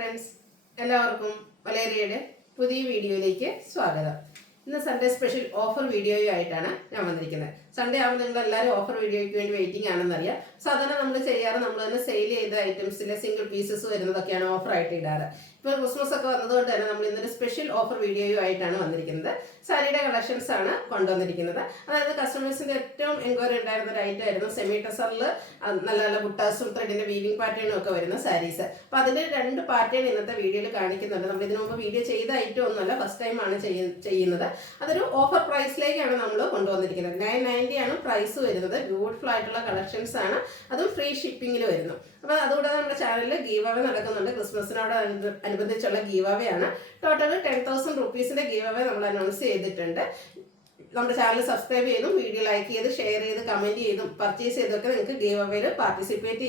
Friends, എല്ലാവർക്കും വലേറിയയുടെ പുതിയ വീഡിയോയിലേക്ക് സ്വാഗതം. ഇന്ന് സൺഡേ സ്പെഷ്യൽ ഓഫർ വീഡിയോയുമായിട്ടാണ് ഞാൻ വന്നിരിക്കുന്നത്. സൺഡേ ആകുമ്പോൾ നിങ്ങൾ എല്ലാവരും ഓഫർ വീഡിയോയ്ക്ക് വേണ്ടി വെയിറ്റിംഗ് ആണെന്നറിയാം. സാധാരണ നമ്മൾ ചെയ്യാറ് നമ്മൾ തന്നെ സെയിൽ ചെയ്ത ഐറ്റംസിലെ സിംഗിൾ പീസസ് വരുന്നതൊക്കെയാണ് ഓഫറായിട്ട് ഇടാറ്. ഇപ്പോൾ ക്രിസ്മസ് ഒക്കെ വന്നതുകൊണ്ട് തന്നെ നമ്മൾ ഇന്നൊരു സ്പെഷ്യൽ ഓഫർ വീഡിയോയുമായിട്ടാണ് വന്നിരിക്കുന്നത്. സാരിയുടെ കളക്ഷൻസ് ആണ് കൊണ്ടുവന്നിരിക്കുന്നത്. അതായത് കസ്റ്റമേഴ്സിന്റെ ഏറ്റവും എൻക്വയറി ഉണ്ടായിരുന്ന ഒരു ഐറ്റം ആയിരുന്നു സെമി ടെസറിൽ നല്ല നല്ല ബുട്ടാസും ത്രെഡിന്റെ വീവിംഗ് പാറ്റേണും ഒക്കെ വരുന്ന സാരീസ്. അപ്പൊ അതിന്റെ രണ്ട് പാറ്റേൺ ഇന്നത്തെ വീഡിയോയിൽ കാണിക്കുന്നുണ്ട്. നമ്മൾ ഇതിനു മുമ്പ് വീഡിയോ ചെയ്ത ഐറ്റം ഒന്നുമല്ല, ഫസ്റ്റ് ടൈം ആണ് ചെയ്യുന്നത്. അതൊരു ഓഫർ പ്രൈസിലേക്കാണ് നമ്മൾ കൊണ്ടുവന്നിരിക്കുന്നത്. 990 ആണ് പ്രൈസ് വരുന്നത്. ബ്യൂട്ടിഫുൾ ആയിട്ടുള്ള കളക്ഷൻസ് ആണ്, അതും ഫ്രീ ഷിപ്പിംഗിൽ വരുന്നു. അപ്പോൾ അതുകൂടാതെ നമ്മുടെ ചാനലിൽ ഗീവ് അവേ നടക്കുന്നുണ്ട്. ക്രിസ്മസിനോട് അനുബന്ധിച്ചുള്ള ഗീവ് അവേ ആണ്. ടോട്ടൽ 10,000 റുപ്പീസിന്റെ ഗീവ് അവേ നമ്മൾ അനൗൺസ് ചെയ്തിട്ടുണ്ട്. നമ്മുടെ ചാനൽ സബ്സ്ക്രൈബ് ചെയ്തും വീഡിയോ ലൈക്ക് ചെയ്ത് ഷെയർ ചെയ്ത് കമന്റ് ചെയ്തും പർച്ചേസ് ചെയ്തൊക്കെ നിങ്ങൾക്ക് ഗീവ് അവേയിൽ പാർട്ടിസിപ്പേറ്റ്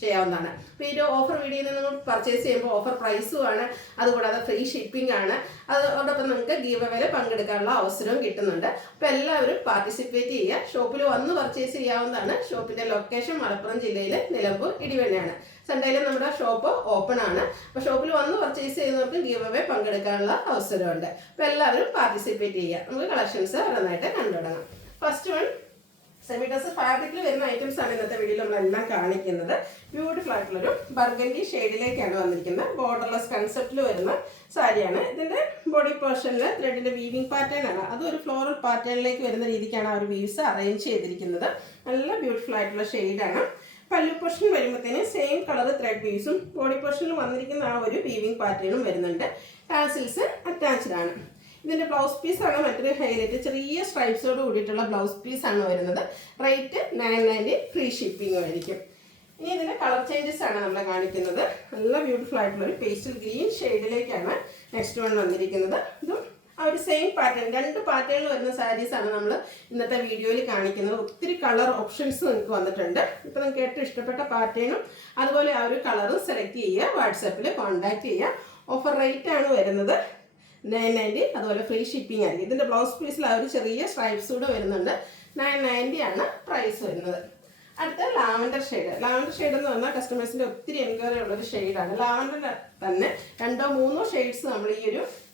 ചെയ്യാവുന്നതാണ്. അപ്പോൾ ഈ ഒരു ഓഫർ വീഡിയോയിൽ നിങ്ങൾ പർച്ചേസ് ചെയ്യുമ്പോൾ ഓഫർ പ്രൈസും ആണ്, അതുകൂടാതെ ഫ്രീ ഷിപ്പിംഗ് ആണ്. അതോടൊപ്പം നിങ്ങൾക്ക് ഗീവ് അവേയിൽ പങ്കെടുക്കാനുള്ള അവസരവും കിട്ടുന്നുണ്ട്. അപ്പോൾ എല്ലാവരും പാർട്ടിസിപ്പേറ്റ് ചെയ്യുക. ഷോപ്പിൽ വന്ന് പർച്ചേസ് ചെയ്യാവുന്നതാണ്. ഷോപ്പിന്റെ ലൊക്കേഷൻ മലപ്പുറം ജില്ലയിലെ നിലമ്പൂർ ഇടിവണ്ണയാണ്. സൺഡേയിൽ നമ്മുടെ ഷോപ്പ് ഓപ്പൺ ആണ്. അപ്പോൾ ഷോപ്പിൽ വന്ന് പർച്ചേസ് ചെയ്യുന്നവർക്ക് ഗീവ് അവേ പങ്കെടുക്കാനുള്ള അവസരമുണ്ട്. അപ്പോൾ എല്ലാവരും പാർട്ടിസിപ്പേറ്റ് ചെയ്യുക. നമുക്ക് കളക്ഷൻസ് ഓരോന്നായിട്ട് കണ്ടു തുടങ്ങാം. ഫസ്റ്റ് വൺ സെമി ടെസർ ഫാബ്രിക്കിൽ വരുന്ന ഐറ്റംസ് ആണ് ഇന്നത്തെ വീഡിയോയിൽ നമ്മളെല്ലാം കാണിക്കുന്നത്. ബ്യൂട്ടിഫുൾ ആയിട്ടുള്ളൊരു ബർഗൻഡി ഷെയ്ഡിലേക്കാണ് വന്നിരിക്കുന്നത്. ബോർഡർലെസ് കൺസെപ്റ്റിൽ വരുന്ന സാരിയാണ്. ഇതിന്റെ ബോഡി പോർഷനിൽ ത്രെഡിന്റെ വീവിംഗ് പാറ്റേൺ ആണ്. അതൊരു ഫ്ലോറൽ പാറ്റേണിലേക്ക് വരുന്ന രീതിക്കാണ് ആ ഒരു വീവ്സ് അറേഞ്ച് ചെയ്തിരിക്കുന്നത്. നല്ല ബ്യൂട്ടിഫുൾ ആയിട്ടുള്ള ഷെയ്ഡാണ്. പല്ലു പോർഷൻ വരുമ്പോഴത്തേന് സെയിം കളർ ത്രെഡ് വീവ്സും ബോഡി പോർഷനിൽ വന്നിരിക്കുന്ന ആ ഒരു വീവിംഗ് പാറ്റേണും വരുന്നുണ്ട്. ടാസിൽസ് അറ്റാച്ച്ഡ് ആണ്. ഇതിന്റെ ബ്ലൗസ് പീസാണ് മറ്റൊരു ഹൈലൈറ്റ്. ചെറിയ സ്ട്രൈപ്സോട് കൂടിയിട്ടുള്ള ബ്ലൗസ് പീസാണ് വരുന്നത്. റേറ്റ് 990, ഫ്രീ ഷിപ്പിംഗ് ആയിരിക്കും. ഇനി ഇതിന്റെ കളർ ചേഞ്ചസ് ആണ് നമ്മൾ കാണിക്കുന്നത്. നല്ല ബ്യൂട്ടിഫുൾ ആയിട്ടുള്ള ഒരു പേസ്റ്റൽ ഗ്രീൻ ഷെയ്ഡിലേക്കാണ് നെക്സ്റ്റ് വൺ വന്നിരിക്കുന്നത്. ഇതും ആ ഒരു സെയിം പാറ്റേൺ, രണ്ട് പാറ്റേണിൽ വരുന്ന സാരീസ് ആണ് നമ്മൾ ഇന്നത്തെ വീഡിയോയിൽ കാണിക്കുന്നത്. ഒത്തിരി കളർ ഓപ്ഷൻസ് നിങ്ങൾക്ക് വന്നിട്ടുണ്ട്. ഇപ്പൊ നിങ്ങൾക്ക് ഏറ്റവും ഇഷ്ടപ്പെട്ട പാറ്റേണും അതുപോലെ ആ ഒരു കളറും സെലക്ട് ചെയ്യുക. വാട്സാപ്പിൽ കോൺടാക്ട് ചെയ്യുക. ഓഫർ റേറ്റ് ആണ് വരുന്നത് 990, അതുപോലെ ഫ്രീ ഷിപ്പിംഗ് ആയിരിക്കും. ഇതിന്റെ ബ്ലൗസ് പീസിൽ ആ ഒരു ചെറിയ സ്ട്രൈപ്സ് കൂടെ വരുന്നുണ്ട്. 990 ആണ് പ്രൈസ് വരുന്നത്. അടുത്ത ലാവൻഡർ ഷെയ്ഡ്. ലാവൻഡർ ഷെയ്ഡ് എന്ന് പറഞ്ഞാൽ കസ്റ്റമേഴ്സിന്റെ ഒത്തിരി എൻക്വയറി ഉള്ളൊരു ഷെയ്ഡാണ്. ലാവൻഡർ തന്നെ 2-3 ഷെയ്ഡ്സ് നമ്മൾ ഈ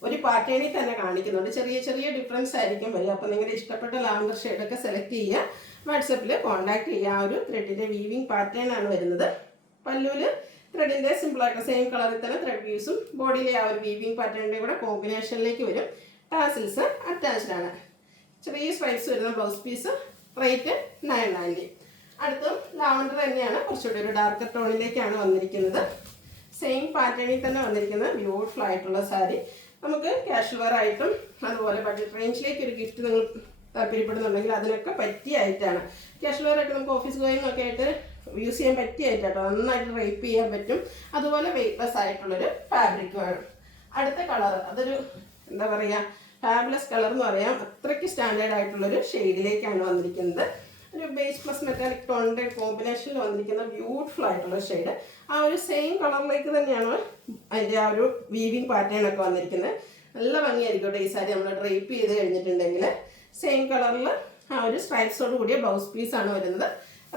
ഒരു പാറ്റേണിൽ തന്നെ കാണിക്കുന്നുണ്ട്. ചെറിയ ചെറിയ ഡിഫറൻസ് ആയിരിക്കും വരിക. അപ്പോൾ നിങ്ങളുടെ ഇഷ്ടപ്പെട്ട ലാവൻഡർ ഷെയ്ഡൊക്കെ സെലക്ട് ചെയ്യുക. വാട്സപ്പിൽ കോൺടാക്ട് ചെയ്യുക. ആ ഒരു ത്രെഡിന്റെ വീവിംഗ് പാറ്റേൺ ആണ് വരുന്നത്. പല്ലുവിൽ ത്രെഡിന്റെ സിമ്പിൾ ആയിട്ട് സെയിം കളറിൽ തന്നെ ത്രെഡ് വ്യൂസും ബോഡിയിലെ ആ ഒരു വീവിംഗ് പാറ്റേണിന്റെ കൂടെ കോമ്പിനേഷനിലേക്ക് വരും. ടാസിൽസ് അറ്റാച്ച്ഡ് ആണ്. ചെറിയ സ്ട്രൈപ്സ് വരുന്ന ബ്ലൗസ് പീസ്. റേറ്റ് 990. അടുത്തും ലാവൻഡർ തന്നെയാണ്, കുറച്ചുകൂടി ഒരു ഡാർക്കർ ടോണിലേക്കാണ് വന്നിരിക്കുന്നത്. സെയിം പാറ്റേണിൽ തന്നെ വന്നിരിക്കുന്ന ബ്യൂട്ടിഫുൾ ആയിട്ടുള്ള സാരി. നമുക്ക് കാഷ്വൽ വെയർ ആയിട്ടും അതുപോലെ ബഡ്ജറ്റ് റേഞ്ചിലേക്ക് ഒരു ഗിഫ്റ്റ് നിങ്ങൾ താല്പര്യപ്പെടുന്നുണ്ടെങ്കിൽ അതിനൊക്കെ പറ്റിയ ആയിട്ടാണ്. കാഷ്വൽ വെയർ ആയിട്ട് നമുക്ക് ഓഫീസ് ഗോയിങ് ഒക്കെ ആയിട്ട് യൂസ് ചെയ്യാൻ പറ്റിയ ആയിട്ടോ. നന്നായിട്ട് റേപ്പ് ചെയ്യാൻ പറ്റും. അതുപോലെ വെയ്റ്റ്ലെസ് ആയിട്ടുള്ളൊരു ഫാബ്രിക്കുമാണ്. അടുത്ത കളർ അതൊരു എന്താ പറയുക, ഫാബുലസ് കളർ എന്ന് പറയാം. അത്രയ്ക്ക് സ്റ്റാൻഡേർഡ് ആയിട്ടുള്ളൊരു ഷെയ്ഡിലേക്കാണ് വന്നിരിക്കുന്നത്. ഒരു ബേസ് പ്ലസ് മെറ്റാലിക് ടോണിന്റെ കോമ്പിനേഷനിൽ വന്നിരിക്കുന്ന ബ്യൂട്ടിഫുൾ ആയിട്ടുള്ള ഷെയ്ഡ്. ആ ഒരു സെയിം കളറിലേക്ക് തന്നെയാണ് അതിൻ്റെ ആ ഒരു വീവിംഗ് പാറ്റേൺ ഒക്കെ വന്നിരിക്കുന്നത്. നല്ല ഭംഗിയായിരിക്കും ഈ സാരി നമ്മൾ ഡ്രേപ്പ് ചെയ്ത് കഴിഞ്ഞിട്ടുണ്ടെങ്കിൽ. സെയിം കളറിൽ ആ ഒരു സ്ട്രൈപ്സോട് കൂടിയ ബ്ലൗസ് പീസാണ് വരുന്നത്.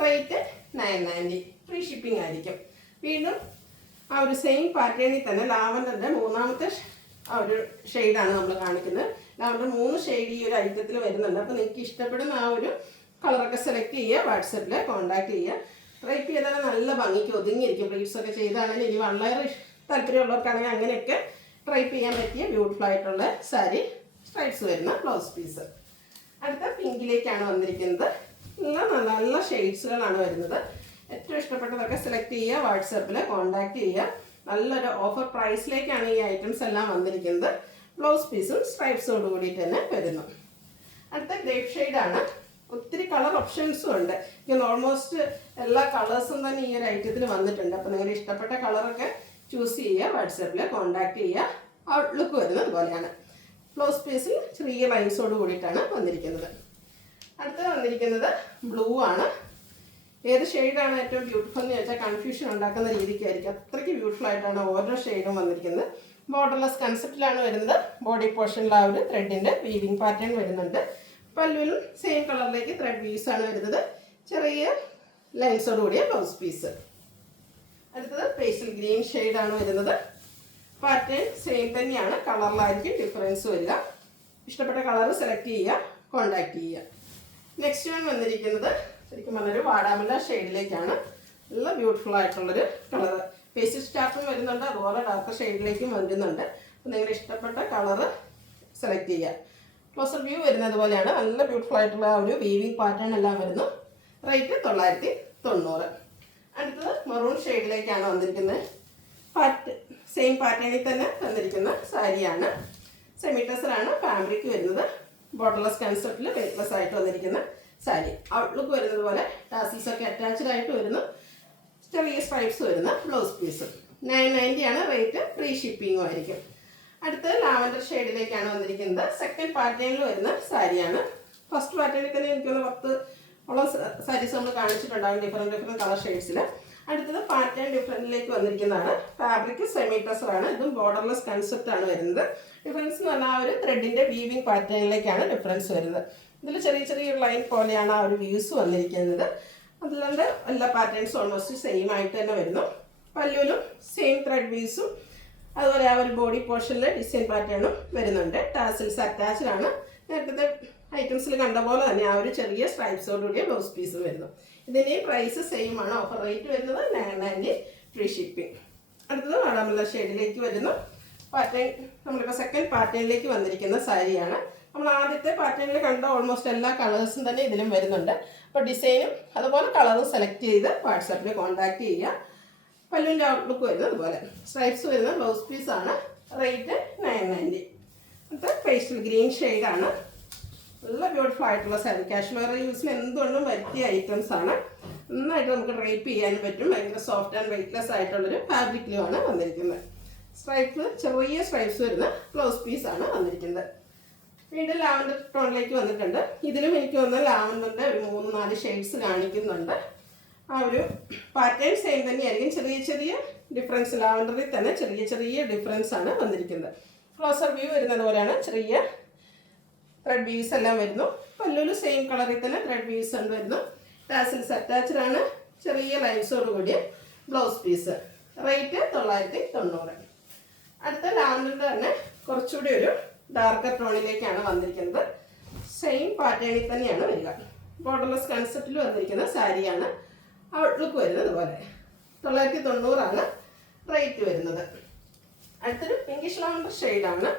റേറ്റ് 990, ഫ്രീ ഷിപ്പിംഗ് ആയിരിക്കും. വീണ്ടും ആ ഒരു സെയിം പാറ്റേണിൽ തന്നെ ലാവൻഡറിന്റെ മൂന്നാമത്തെ ആ ഒരു ഷെയ്ഡാണ് നമ്മൾ കാണിക്കുന്നത്. ലാവൻഡർ 3 ഷെയ്ഡ് ഈ ഒരു ഐറ്റത്തിൽ വരുന്നുണ്ട്. അപ്പോൾ നിങ്ങൾക്ക് ഇഷ്ടപ്പെടുന്ന ആ ഒരു കളറൊക്കെ സെലക്ട് ചെയ്യുക. വാട്സപ്പിൽ കോൺടാക്ട് ചെയ്യുക. റേപ്പ് ചെയ്താൽ നല്ല ഭംഗിക്ക് ഒതുങ്ങിയിരിക്കും. പ്ലീറ്റ്സ് ഒക്കെ ചെയ്താണെങ്കിൽ ഇനി വളരെ താല്പര്യമുള്ളവർക്കാണെങ്കിൽ അങ്ങനെയൊക്കെ റേപ്പ് ചെയ്യാൻ പറ്റിയ ബ്യൂട്ടിഫുൾ ആയിട്ടുള്ള സാരി. സ്ട്രൈപ്സ് വരുന്ന ബ്ലൗസ് പീസ്. അടുത്ത പിങ്കിലേക്കാണ് വന്നിരിക്കുന്നത്. നല്ല നല്ല ഷെയ്ഡ്സുകളാണ് വരുന്നത്. ഏറ്റവും ഇഷ്ടപ്പെട്ടതൊക്കെ സെലക്ട് ചെയ്യുക. വാട്സാപ്പിൽ കോൺടാക്ട് ചെയ്യുക. നല്ലൊരു ഓഫർ പ്രൈസിലേക്കാണ് ഈ ഐറ്റംസ് എല്ലാം വന്നിരിക്കുന്നത്. ബ്ലൗസ് പീസും സ്ട്രൈപ്സോട് കൂടിയിട്ട് തന്നെ വരുന്നു. അടുത്ത ഗ്രേപ്പ് ഷെയ്ഡാണ്. ഒത്തിരി കളർ ഓപ്ഷൻസും ഉണ്ട്. ഇങ്ങനെ ഓൾമോസ്റ്റ് എല്ലാ കളേഴ്സും തന്നെ ഈ ഒരു ഐറ്റത്തിൽ വന്നിട്ടുണ്ട്. അപ്പോൾ നിങ്ങളുടെ ഇഷ്ടപ്പെട്ട കളറൊക്കെ ചൂസ് ചെയ്യുക. വാട്സാപ്പിൽ കോൺടാക്ട് ചെയ്യുക. ഔട്ട്ലുക്ക് വരുന്നത് പോലെയാണ്. ബ്ലൗസ് പീസിൽ ചെറിയ ലൈൻസോട് കൂടിയിട്ടാണ് വന്നിരിക്കുന്നത്. അടുത്ത വന്നിരിക്കുന്നത് ബ്ലൂ ആണ്. ഏത് ഷെയ്ഡാണ് ഏറ്റവും ബ്യൂട്ടിഫുൾ എന്ന് ചോദിച്ചാൽ കൺഫ്യൂഷൻ ഉണ്ടാക്കുന്ന രീതിക്കായിരിക്കും. അത്രയ്ക്ക് ബ്യൂട്ടിഫുൾ ആയിട്ടാണ് ഓരോ ഷെയ്ഡും വന്നിരിക്കുന്നത്. ബോർഡർലെസ് കൺസെപ്റ്റിലാണ് വരുന്നത്. ബോഡി പോർഷനിൽ ആ ഒരു ത്രെഡിന്റെ വീവിംഗ് പാറ്റേൺ വരുന്നുണ്ട്. പല്ലുവിലും സെയിം കളറിലേക്ക് ത്രെഡ് വീവ്സ് ആണ് വരുന്നത്. ചെറിയ ലൈൻസോട് കൂടിയ ബ്ലൗസ് പീസ്. അടുത്തത് പേസ്റ്റൽ ഗ്രീൻ ഷെയ്ഡാണ് വരുന്നത്. പാറ്റേൺ സെയിം തന്നെയാണ്, കളറിലായിരിക്കും ഡിഫറൻസ് വരിക. ഇഷ്ടപ്പെട്ട കളർ സെലക്ട് ചെയ്യുക, കോണ്ടാക്ട് ചെയ്യുക. നെക്സ്റ്റ് വൺ വന്നിരിക്കുന്നത് ശരിക്കും പറഞ്ഞൊരു വാടാമല്ല ഷെയ്ഡിലേക്കാണ്. നല്ല ബ്യൂട്ടിഫുൾ ആയിട്ടുള്ളൊരു കളർ. പേസ്റ്റൽ സ്റ്റാർട്ടും വരുന്നുണ്ട്, അതുപോലെ ഡാർക്ക് ഷെയ്ഡിലേക്കും വരുന്നുണ്ട്. അപ്പോൾ നിങ്ങളുടെ ഇഷ്ടപ്പെട്ട കളറ് സെലക്ട് ചെയ്യുക. ക്ലോസർ വ്യൂ വരുന്നത് പോലെയാണ്. നല്ല ബ്യൂട്ടിഫുൾ ആയിട്ടുള്ള ഒരു വീവിങ് പാറ്റേൺ എല്ലാം വരുന്നു. റേറ്റ് 990. അടുത്തത് മെറൂൺ ഷെയ്ഡിലേക്കാണ് വന്നിരിക്കുന്നത്. സെയിം പാറ്റേണിൽ തന്നെ വന്നിരിക്കുന്ന സാരിയാണ്. സെമി ടെസറാണ് ഫാബ്രിക് വരുന്നത്. ബോർഡർലെസ് കൺസെപ്റ്റിൽ വെയ്റ്റ്ലെസ് ആയിട്ട് വന്നിരിക്കുന്ന സാരി. ഔട്ട്ലുക്ക് വരുന്നത് പോലെ ടാസിൽസ് ഒക്കെ അറ്റാച്ച്ഡ് ആയിട്ട് വരുന്നു. ചെറിയ സ്ട്രൈപ്സ് വരുന്ന ബ്ലൗസ് പീസ്. 990 ആണ് റേറ്റ്. ഫ്രീ ഷിപ്പിങ്ങും ആയിരിക്കും. അടുത്തത് ലാവൻഡർ ഷെയ്ഡിലേക്കാണ് വന്നിരിക്കുന്നത്. സെക്കൻഡ് പാറ്റേണിൽ വരുന്ന സാരിയാണ്. ഫസ്റ്റ് പാറ്റേണിൽ തന്നെ എനിക്കൊന്ന് 10ഓളം സാരീസ് നമ്മൾ കാണിച്ചിട്ടുണ്ടാകും ഡിഫറെൻറ്റ് കളർ ഷെയ്ഡ്സിൽ. അടുത്തത് പാറ്റേൺ ഡിഫറെൻറ്റിലേക്ക് വന്നിരിക്കുന്നതാണ്. ഫാബ്രിക് സെമി ടെസറാണ്. ഇതും ബോർഡർലെസ് കൺസെപ്റ്റ് ആണ് വരുന്നത്. ഡിഫറൻസ് എന്ന് പറഞ്ഞാൽ ആ ഒരു ത്രെഡിൻ്റെ വീവിങ് പാറ്റേണിലേക്കാണ് ഡിഫറൻസ് വരുന്നത്. ഇതിൽ ചെറിയ ലൈൻ പോലെയാണ് ആ ഒരു വ്യൂസ് വന്നിരിക്കുന്നത്. അതുകൊണ്ട് എല്ലാ പാറ്റേൺസും ഓൾമോസ്റ്റ് സെയിം ആയിട്ട് തന്നെ വരുന്നു. പല്ലുവിലും സെയിം ത്രെഡ് വീസും അതുപോലെ ആ ഒരു ബോഡി പോർഷനിൽ ഡിസൈൻ പാറ്റേണും വരുന്നുണ്ട്. ടാസിൽസ് അറ്റാച്ച്ഡ് ആണ്. നേരത്തെ ഐറ്റംസിൽ കണ്ട പോലെ തന്നെ ആ ഒരു ചെറിയ സ്ട്രൈപ്സോടുകൂടിയ ബ്ലൗസ് പീസ് വരുന്നു. ഇതിൻ്റെ പ്രൈസ് സെയിം ആണ്. ഓഫർ റേറ്റ് വരുന്നത് 990, ഫ്രീ ഷിപ്പിംഗ്. അടുത്തത് വാടാമല്ല ഷെയ്ഡിലേക്ക് വരുന്നു. പാറ്റേൺ നമ്മളിപ്പോൾ സെക്കൻഡ് പാറ്റേണിലേക്ക് വന്നിരിക്കുന്ന സാരിയാണ്. നമ്മൾ ആദ്യത്തെ പാറ്റേണിൽ കണ്ട ഓൾമോസ്റ്റ് എല്ലാ കളേഴ്സും തന്നെ ഇതിലും വരുന്നുണ്ട്. അപ്പോൾ ഡിസൈനും അതുപോലെ കളറും സെലക്ട് ചെയ്ത് വാട്സാപ്പിൽ കോൺടാക്ട് ചെയ്യുക. പല്ലുവിൻ്റെ ഔട്ട്ലുക്ക് വരുന്നത് അതുപോലെ സ്ട്രൈപ്സ് വരുന്ന ബ്ലൗസ് പീസാണ്. റേറ്റ് 990. അടുത്ത പേസ്റ്റൽ ഗ്രീൻ ഷെയ്ഡാണ്. നല്ല ബ്യൂട്ടിഫുൾ ആയിട്ടുള്ള സാരി. കാഷ്വൽ വെയർ യൂസിന് എന്തുകൊണ്ടും പറ്റിയ ഐറ്റംസ് ആണ്. നന്നായിട്ട് നമുക്ക് ഡ്രൈപ്പ് ചെയ്യാനും പറ്റും. ഭയങ്കര സോഫ്റ്റ് ആൻഡ് വെയ്റ്റ്ലെസ് ആയിട്ടുള്ളൊരു ഫാബ്രിക്കിലുമാണ് വന്നിരിക്കുന്നത്. ചെറിയ സ്ട്രൈപ്സ് വരുന്ന ബ്ലൗസ് പീസാണ് വന്നിരിക്കുന്നത്. വീണ്ടും ലാവൻഡർ ടോണിലേക്ക് വന്നിട്ടുണ്ട്. ഇതിലും എനിക്ക് തോന്നുന്ന ലാവൻഡറിൻ്റെ ഒരു 3-4 ഷെയ്ഡ്സ് കാണിക്കുന്നുണ്ട്. ആ ഒരു പാറ്റേൺ സെയിം തന്നെയായിരിക്കും. ചെറിയ ഡിഫറൻസ്. ലാവൻഡറിൽ തന്നെ ചെറിയ ഡിഫറൻസ് ആണ് വന്നിരിക്കുന്നത്. ക്ലോസർ വ്യൂ വരുന്നത് പോലെയാണ്. ചെറിയ ത്രെഡ് വീവ്സ് എല്ലാം വരുന്നു. പല്ലുവിൽ സെയിം കളറിൽ തന്നെ ത്രെഡ് വീവ്സ് ഉണ്ട് വരുന്നു. ടാസിൽസ് അറ്റാച്ച്ഡ് ആണ്. ചെറിയ ലൈൻസോട് കൂടിയ ബ്ലൗസ് പീസ്. റേറ്റ് 990. അടുത്ത ലാവൻഡറിൻ്റെ തന്നെ കുറച്ചുകൂടി ഒരു ഡാർക്കർ ടോണിലേക്കാണ് വന്നിരിക്കുന്നത്. സെയിം പാറ്റേണിൽ തന്നെയാണ് വരിക. ബോർഡർലെസ് കൺസെപ്റ്റിൽ വന്നിരിക്കുന്ന സാരിയാണ്. ഔട്ട്ലുക്ക് വരുന്നത് പോലെ 990 ആണ് റേറ്റ് വരുന്നത്. അടുത്തൊരു പിങ്കിഷ് ലാവൻഡർ ഷെയ്ഡാണ്.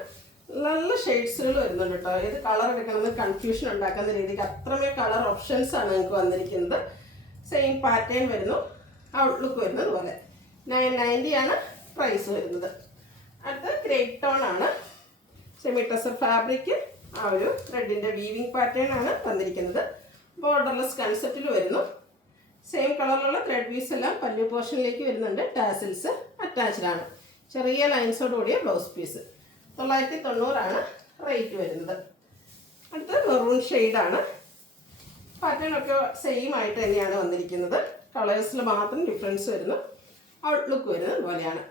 നല്ല ഷെയ്ഡ്സുകൾ വരുന്നുണ്ട് കേട്ടോ. ഏത് കളർ എടുക്കണമെന്ന് കൺഫ്യൂഷൻ ഉണ്ടാക്കുന്ന രീതിക്ക് അത്രമേ കളർ ഓപ്ഷൻസ് ആണ് നിങ്ങൾക്ക് വന്നിരിക്കുന്നത്. സെയിം പാറ്റേൺ വരുന്നു. ഔട്ട്ലുക്ക് വരുന്നത് പോലെ 990 ആണ് പ്രൈസ് വരുന്നത്. അടുത്ത ഗ്രേപ്പ് ടോൺ ആണ്. Semi tussar fabric. ആ ഒരു ത്രെഡിൻ്റെ വീവിങ് പാറ്റേൺ ആണ് വന്നിരിക്കുന്നത്. ബോർഡർലെസ് കൺസെപ്റ്റിൽ വരുന്നു. സെയിം കളറിലുള്ള ത്രെഡ് പീസ് എല്ലാം പല്ലു പോർഷനിലേക്ക് വരുന്നുണ്ട്. ടാസിൽസ് അറ്റാച്ച്ഡ് ആണ്. ചെറിയ ലൈൻസോട് കൂടിയ ബ്ലൗസ് പീസ്. 990 ആണ് റേറ്റ് വരുന്നത്. അടുത്ത മെറൂൺ ഷെയ്ഡാണ്. പാറ്റേൺ ഒക്കെ സെയിം ആയിട്ട് തന്നെയാണ് വന്നിരിക്കുന്നത്. കളേഴ്സിൽ മാത്രം ഡിഫറൻസ് വരുന്നു. ഔട്ട്ലുക്ക് വരുന്നത് പോലെയാണ്.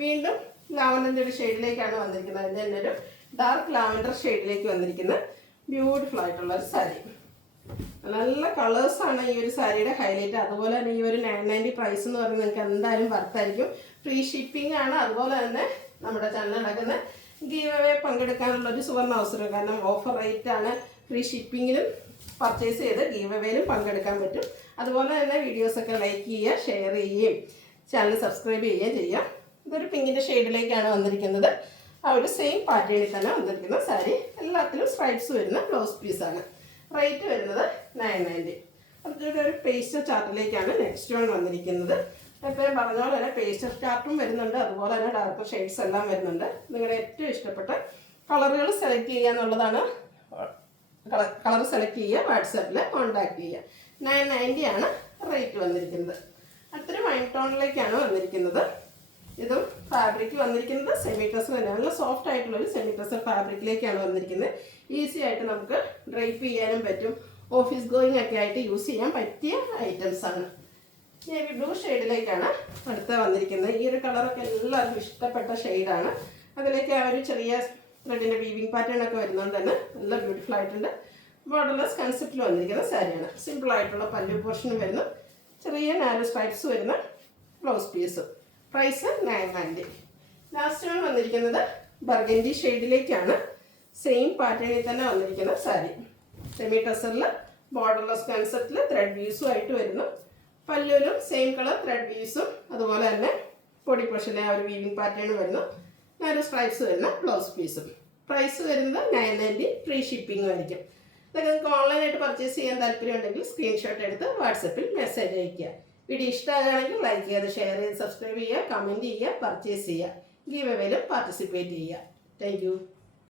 വീണ്ടും ലാവൻഡറിൻ്റെ ഒരു ഷെയ്ഡിലേക്കാണ് വന്നിരിക്കുന്നത്. അതിൻ്റെ തന്നെ ഒരു ഡാർക്ക് ലാവൻഡർ ഷെയ്ഡിലേക്ക് വന്നിരിക്കുന്ന ബ്യൂട്ടിഫുൾ ആയിട്ടുള്ള ഒരു സാരി. നല്ല കളേഴ്സാണ് ഈ ഒരു സാരിയുടെ ഹൈലൈറ്റ്. അതുപോലെ തന്നെ ഈ ഒരു 990 പ്രൈസ് എന്ന് പറയുന്നത് നിങ്ങൾക്ക് എന്തായാലും വർത്തായിരിക്കും. ഫ്രീ ഷിപ്പിംഗ് ആണ്. അതുപോലെ തന്നെ നമ്മുടെ ചാനൽ നടക്കുന്ന ഗീവ് അവേ പങ്കെടുക്കാനുള്ള ഒരു സുവർണ്ണ അവസരം. കാരണം ഓഫർ റേറ്റ് ആണ്. ഫ്രീ ഷിപ്പിങ്ങിലും പർച്ചേസ് ചെയ്ത് ഗീവ് അവേയിലും പങ്കെടുക്കാൻ പറ്റും. അതുപോലെ തന്നെ വീഡിയോസൊക്കെ ലൈക്ക് ചെയ്യുക, ഷെയർ ചെയ്യുകയും ചാനൽ സബ്സ്ക്രൈബ് ചെയ്യുകയും ചെയ്യുക. ഇതൊരു പിങ്കിൻ്റെ ഷെയ്ഡിലേക്കാണ് വന്നിരിക്കുന്നത്. ആ ഒരു സെയിം പാറ്റേണിൽ തന്നെ വന്നിരിക്കുന്ന സാരി. എല്ലാത്തിലും സ്ട്രൈപ്സ് വരുന്ന ബ്ലൗസ് പീസാണ്. റേറ്റ് വരുന്നത് 990. അടുത്തൊരു ഒരു പേസ്റ്റർ ചാർട്ടിലേക്കാണ് നെക്സ്റ്റ് വൺ വന്നിരിക്കുന്നത്. എപ്പോഴും പറഞ്ഞ പോലെ തന്നെ പേസ്റ്റർ ചാർട്ടും വരുന്നുണ്ട്. അതുപോലെ തന്നെ ഡാർക്ക് ഷെയ്ഡ്സ് എല്ലാം വരുന്നുണ്ട്. നിങ്ങളുടെ ഏറ്റവും ഇഷ്ടപ്പെട്ട കളറുകൾ സെലക്ട് ചെയ്യുക എന്നുള്ളതാണ്. കളർ സെലക്ട് ചെയ്യുക, വാട്സാപ്പിൽ കോൺടാക്ട് ചെയ്യുക. 990 ആണ് റേറ്റ് വന്നിരിക്കുന്നത്. അടുത്തൊരു വൈൻ ടോണിലേക്കാണ് വന്നിരിക്കുന്നത്. ഇതും ഫാബ്രിക് വന്നിരിക്കുന്നത് സെമി ടെസർ തന്നെ. നല്ല സോഫ്റ്റ് ആയിട്ടുള്ളൊരു സെമി ടെസർ ഫാബ്രിക്കിലേക്കാണ് വന്നിരിക്കുന്നത്. ഈസി ആയിട്ട് നമുക്ക് ഡ്രൈപ്പ് ചെയ്യാനും പറ്റും. ഓഫീസ് ഗോയിങ് ഒക്കെ ആയിട്ട് യൂസ് ചെയ്യാൻ പറ്റിയ ഐറ്റംസ് ആണ്. നേവി ബ്ലൂ ഷെയ്ഡിലേക്കാണ് അടുത്ത വന്നിരിക്കുന്നത്. ഈ ഒരു കളറൊക്കെ എല്ലാവർക്കും ഇഷ്ടപ്പെട്ട ഷെയ്ഡാണ്. അതിലേക്ക് ആ ഒരു ചെറിയ ത്രെഡിൻ്റെ വീവിങ് പാറ്റേൺ ഒക്കെ വരുന്നതുകൊണ്ട് തന്നെ നല്ല ബ്യൂട്ടിഫുൾ ആയിട്ടുണ്ട്. ബോർഡർലെസ് കൺസെപ്റ്റിൽ വന്നിരിക്കുന്ന സാരിയാണ്. സിമ്പിൾ ആയിട്ടുള്ള പല്ലു പോർഷൻ വരുന്നു. ചെറിയ നാരോ സ്ട്രൈപ്സ് വരുന്ന blouse piece. Price 990. Last one വന്നിരിക്കുന്നത് ബർഗൻഡി ഷെയ്ഡിലേക്കാണ്. സെയിം പാറ്റേണിൽ തന്നെ വന്നിരിക്കുന്ന സാരി. സെമി ടസറിൽ ബോർഡർലെസ് കൺസെപ്റ്റിൽ ത്രെഡ് വ്യൂസും ആയിട്ട് വരുന്നു. പല്ലുവിലും സെയിം കളർ ത്രെഡ് വ്യൂസും അതുപോലെ തന്നെ പൊടി പൊഷനെ ആ ഒരു വീവിങ് പാറ്റേൺ വരുന്നു. ഒരു സ്ട്രൈപ്സ് വരുന്ന ബ്ലൗസ് പീസും. പ്രൈസ് വരുന്നത് 990, ഫ്രീ ഷിപ്പിംഗും ആയിരിക്കും. ഇതൊക്കെ നിങ്ങൾക്ക് ഓൺലൈനായിട്ട് പർച്ചേസ് ചെയ്യാൻ താല്പര്യമുണ്ടെങ്കിൽ സ്ക്രീൻഷോട്ട് എടുത്ത് വാട്സപ്പിൽ മെസ്സേജ് അയയ്ക്കുക. വീഡിയോ ഇഷ്ടമാകുകയാണെങ്കിൽ ലൈക്ക് ചെയ്ത് ഷെയർ ചെയ്ത് സബ്സ്ക്രൈബ് ചെയ്യുക, കമൻറ്റ് ചെയ്യുക, പർച്ചേസ് ചെയ്യുക, ഗീവ് അവേയിലും പാർട്ടിസിപ്പേറ്റ് ചെയ്യുക. Thank you.